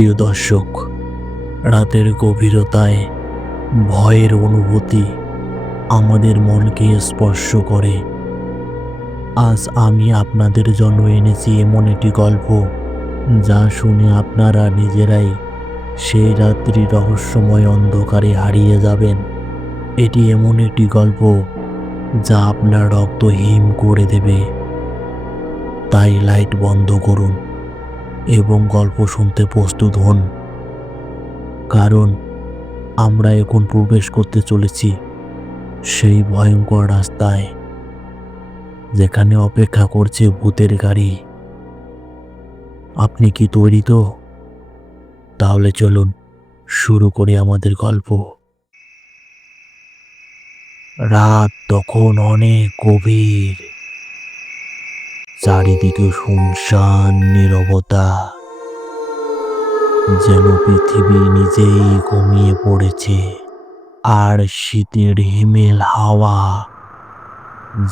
প্রিয় দর্শক, রাতের গভীরতায় ভয়ের অনুভূতি আমাদের মনকে স্পর্শ করে। আজ আমি আপনাদের জন্য এনেছি এমন একটি গল্প যা শুনে আপনারা নিজেরাই সেই রাত্রি রহস্যময় অন্ধকারে হারিয়ে যাবেন। এটি এমন একটি গল্প যা আপনার রক্ত হিম করে দেবে। তাই লাইট বন্ধ করুন এবং গল্প শুনতে প্রস্তুত হন, কারণ আমরা এখন প্রবেশ করতে চলেছি সেই ভয়ঙ্কর রাস্তায় যেখানে অপেক্ষা করছে ভূতের গাড়ি। আপনি কি তৈরি তো? তাহলে চলুন শুরু করি আমাদের গল্প। রাত তখন অনেক গভীর, চারিদিকে শুনশান নীরবতা, যেন পৃথিবী নিজেই ঘুমিয়ে পড়েছে। আর শীতের হিমেল হাওয়া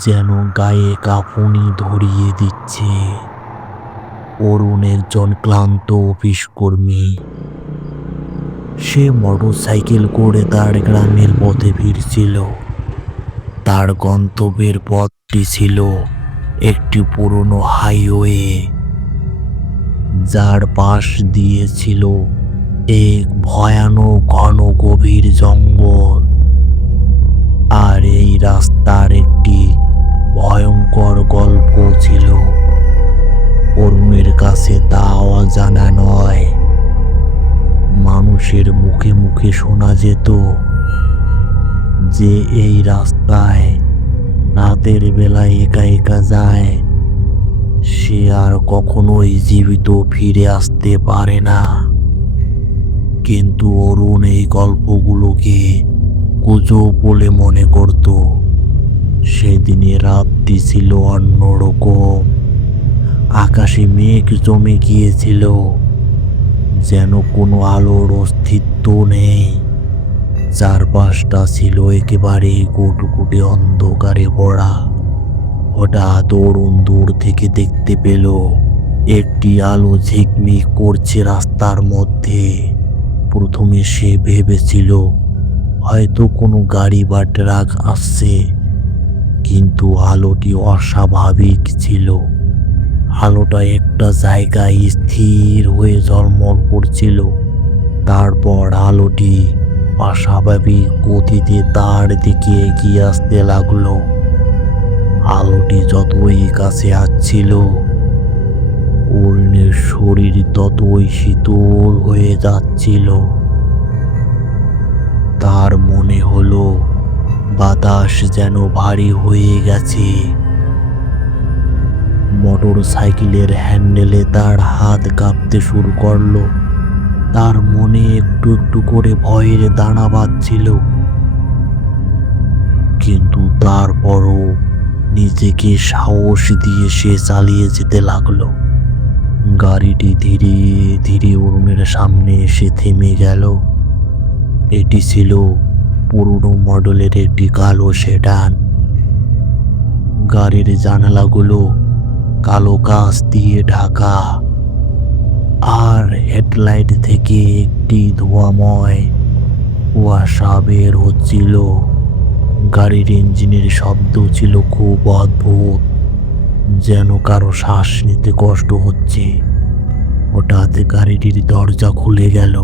যেন গায়ে কাঁপুনি ধরিয়ে দিচ্ছে। অরুণ একজন ক্লান্ত অফিস কর্মী। সে মোটর সাইকেল করে তার গ্রামের পথে ফিরছিল। তার গন্তব্যের পথটি ছিল একটি পুরনো হাইওয়ে, যার পাশ দিয়ে ছিল এক ভয়ানক ঘন গভীর জঙ্গল। আর এই রাস্তার একটি ভয়ঙ্কর গল্প ছিল। অরুণের কাছে তা অজানা নয়। মানুষের মুখে মুখে শোনা যেত যে এই রাস্তায় রাতের বেলায় একা একা যায় সে আর কখনোই জীবিত ফিরে আসতে পারে না। কিন্তু অরুণ এই গল্পগুলোকে গুজব বলে মনে করত। সেদিনে রাতটি ছিল অন্যরকম। আকাশে মেঘ জমে গিয়েছিল, যেন কোনো আলোর অস্তিত্ব নেই। চারপাশটা ছিল একেবারে কুটকুটে অন্ধকারে ভরা। হঠাৎ অরুণ দূর থেকে দেখতে পেল একটি আলো ঝিকমিক করছে রাস্তার মধ্যে। প্রথমে সে ভেবেছিল হয়তো কোনো গাড়ি বা ট্রাক আসছে, কিন্তু আলোটি অস্বাভাবিক ছিল। আলোটা একটা জায়গায় স্থির হয়ে ঝলমল করছিল। তারপর আলোটি অস্বাভাবিক গতিতে তার দিকে এগিয়ে আসতে লাগলো। আলোটি যতই কাছে আসছিল, অরুণের শরীর ততই শীতল হয়ে যাচ্ছিল। তার মনে হলো বাতাস যেন ভারী হয়ে গেছে। মোটর সাইকেলের হ্যান্ডেলে তার হাত কাঁপতে শুরু করলো। তার মনে একটু একটু করে ভয়ের দানা বাঁধছিল, কিন্তু তারপরও নিজেকে সাহস দিয়ে সে চালিয়ে যেতে লাগলো। গাড়িটি ধীরে ধীরে অরুণের সামনে এসে থেমে গেল। এটি ছিল পুরনো মডেলের একটি কালো সেডান। গাড়ির জানালাগুলো কালো কাঁচ দিয়ে ঢাকা, আর হেডলাইট থেকে একটি ধোঁয়াময় কুয়াশা বের হচ্ছিল। গাড়ির ইঞ্জিনের শব্দ ছিল খুব অদ্ভুত, যেন কারো শ্বাস নিতে কষ্ট হচ্ছে। হঠাৎ গাড়িটির দরজা খুলে গেল,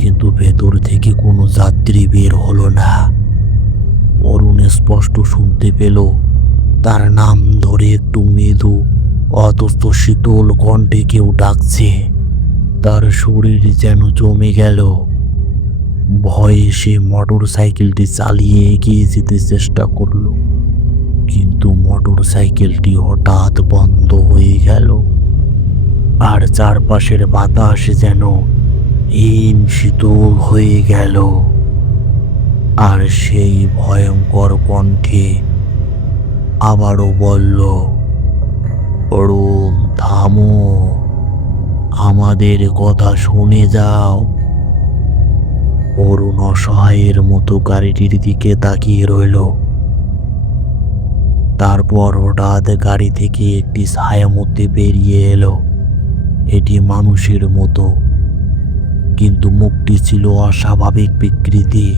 কিন্তু ভেতর থেকে কোনো যাত্রী বের হলো না। অরুণ স্পষ্ট শুনতে পেল তার নাম ধরে একটু মৃদু অথচ শীতল কণ্ঠে কেউ ডাকছে। তার শরীর যেন জমে গেল। ভয়ে সে মোটর সাইকেলটি চালিয়ে এগিয়ে যেতে চেষ্টা করলো, কিন্তু মোটর সাইকেলটি হঠাৎ বন্ধ হয়ে গেল। আর চারপাশের বাতাস যেন হিম শীতল হয়ে গেল। আর সেই ভয়ঙ্কর কণ্ঠে আবারও বলল, অরুণ থামো, আমাদের কথা শুনে যাও। অরুণ অসহায়ের মতো গাড়িটির দিকে তাকিয়ে রইল। তারপর হঠাৎ গাড়ি থেকে একটি ছায়ামূর্তি বেরিয়ে এলো। এটি মানুষের মতো, কিন্তু মুখটি ছিল অস্বাভাবিক বিকৃতি।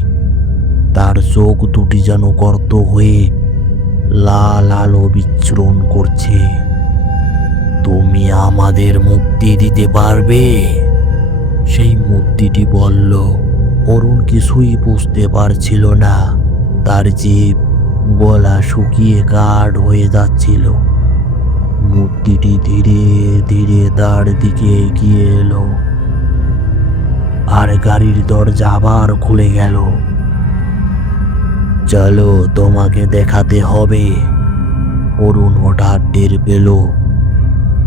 তার চোখ দুটি যেন গর্ত হয়ে লাল আলো বিচ্ছুরণ করছে। তুমি আমাদের মুক্তি দিতে পারবে? সেই মূর্তিটি বলল। অরুণ কিছুই বুঝতে পারছিল না। তার জিভ, গলা শুকিয়ে কাঠ হয়ে যাচ্ছিল। মূর্তিটি ধীরে ধীরে তার দিকে এগিয়ে এলো, আর গাড়ির দরজা আবার খুলে গেল। চলো, তোমাকে দেখাতে হবে। অরুণ হঠাৎ টের পেল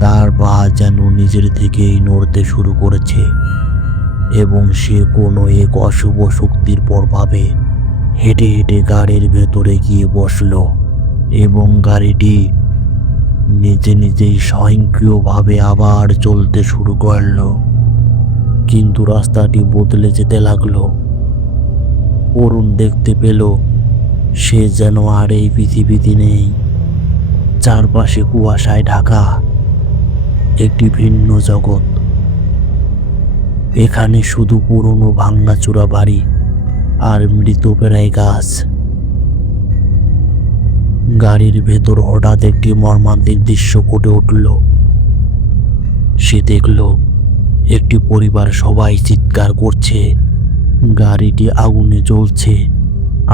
তার পা যেন নিজের থেকেই নড়তে শুরু করেছে, এবং সে কোনো এক অশুভ শক্তির প্রভাবে হেঁটে হেঁটে গাড়ির ভেতরে গিয়ে বসল, এবং গাড়িটি নিজে নিজেই স্বয়ংক্রিয়ভাবে আবার চলতে শুরু করলো। কিন্তু রাস্তাটি বদলে যেতে লাগলো। অরুণ দেখতে পেল সে যেন আর এই পৃথিবীতে নেই। চারপাশে কুয়াশায় ঢাকা একটি ভিন্ন জগৎ। এখানে শুধু পুরনো ভাঙাচোরা বাড়ি আর মৃতপ্রায় গাছ। গাড়ির ভেতর হঠাৎ একটি মর্মান্তিক দৃশ্য ফুটে উঠল। সে দেখল একটি পরিবার সবাই চিৎকার করছে। গাড়িটি আগুনে জ্বলছে,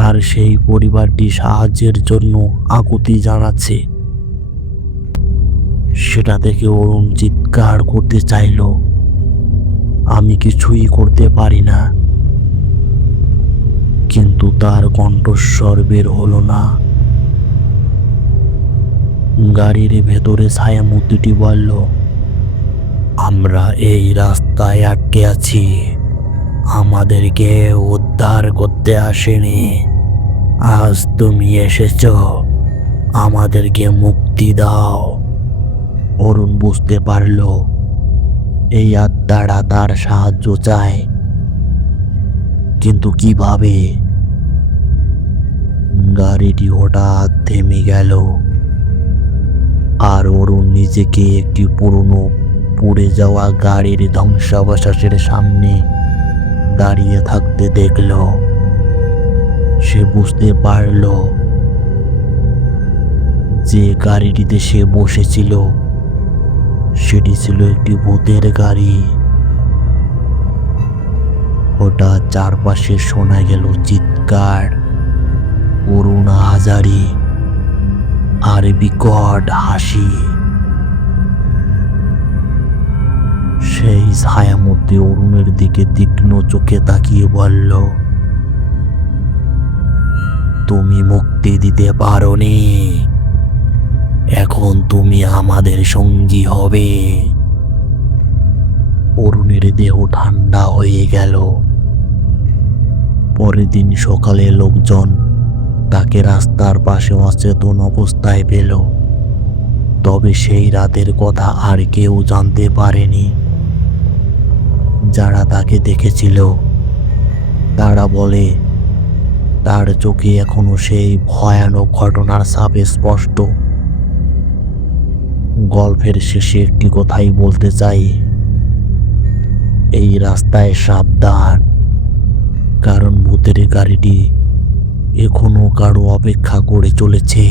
আর সেই পরিবারটি সাহায্যের জন্য আকুতি জানাচ্ছে। সেটা দেখে অরুণ চিৎকার করতে চাইল, আমি কিছুই করতে পারি না। কিন্তু তার কণ্ঠস্বর বের হলো না। গাড়ির ভেতরে ছায়ামূর্তিটি বলল, আমরা এই রাস্তায় আটকে আছি, আমাদেরকে উদ্ধার করতে আসেনি। আজ তুমি এসেছ, আমাদেরকে মুক্তি দাও। অরুণ বুঝতে পারল এই আত্মারা তার সাহায্য চায়, কিন্তু কিভাবে? গাড়িটি হঠাৎ থেমে গেল, আর অরুণ নিজেকে একটি পুরনো পুড়ে যাওয়া গাড়ির ধ্বংসাবশেষের সামনে দাঁড়িয়ে থাকতে দেখল। সে বুঝতে পারল যে গাড়িটিতে সে বসেছিল সেটি ছিল একটি ভূতের গাড়ি। হঠাৎ চারপাশে শোনা গেল চিৎকার, করুণ হাজারি আর বিকট হাসি। সেই ছায়ামূর্তি অরুণের দিকে তীক্ষ্ণ চোখে তাকিয়ে বলল, তুমি মুক্তি দিতে পারোনি, এখন তুমি আমাদের সঙ্গী হবে। অরুণের দেহ ঠান্ডা হয়ে গেল। পরের দিন সকালে লোকজন তাকে রাস্তার পাশে অচেতন অবস্থায় পেল। তবে সেই রাতের কথা আর কেউ জানতে পারেনি। যারা তাকে দেখেছিল তারা বলে তার চোখে এখনো সেই ভয়ানক ঘটনার ছাপ স্পষ্ট। গল্পের শেষে একটি কথাই বলতে চাই, এই রাস্তায় সাবধান, কারণ ভূতের গাড়িটি এখনো কারো অপেক্ষা করে চলেছে।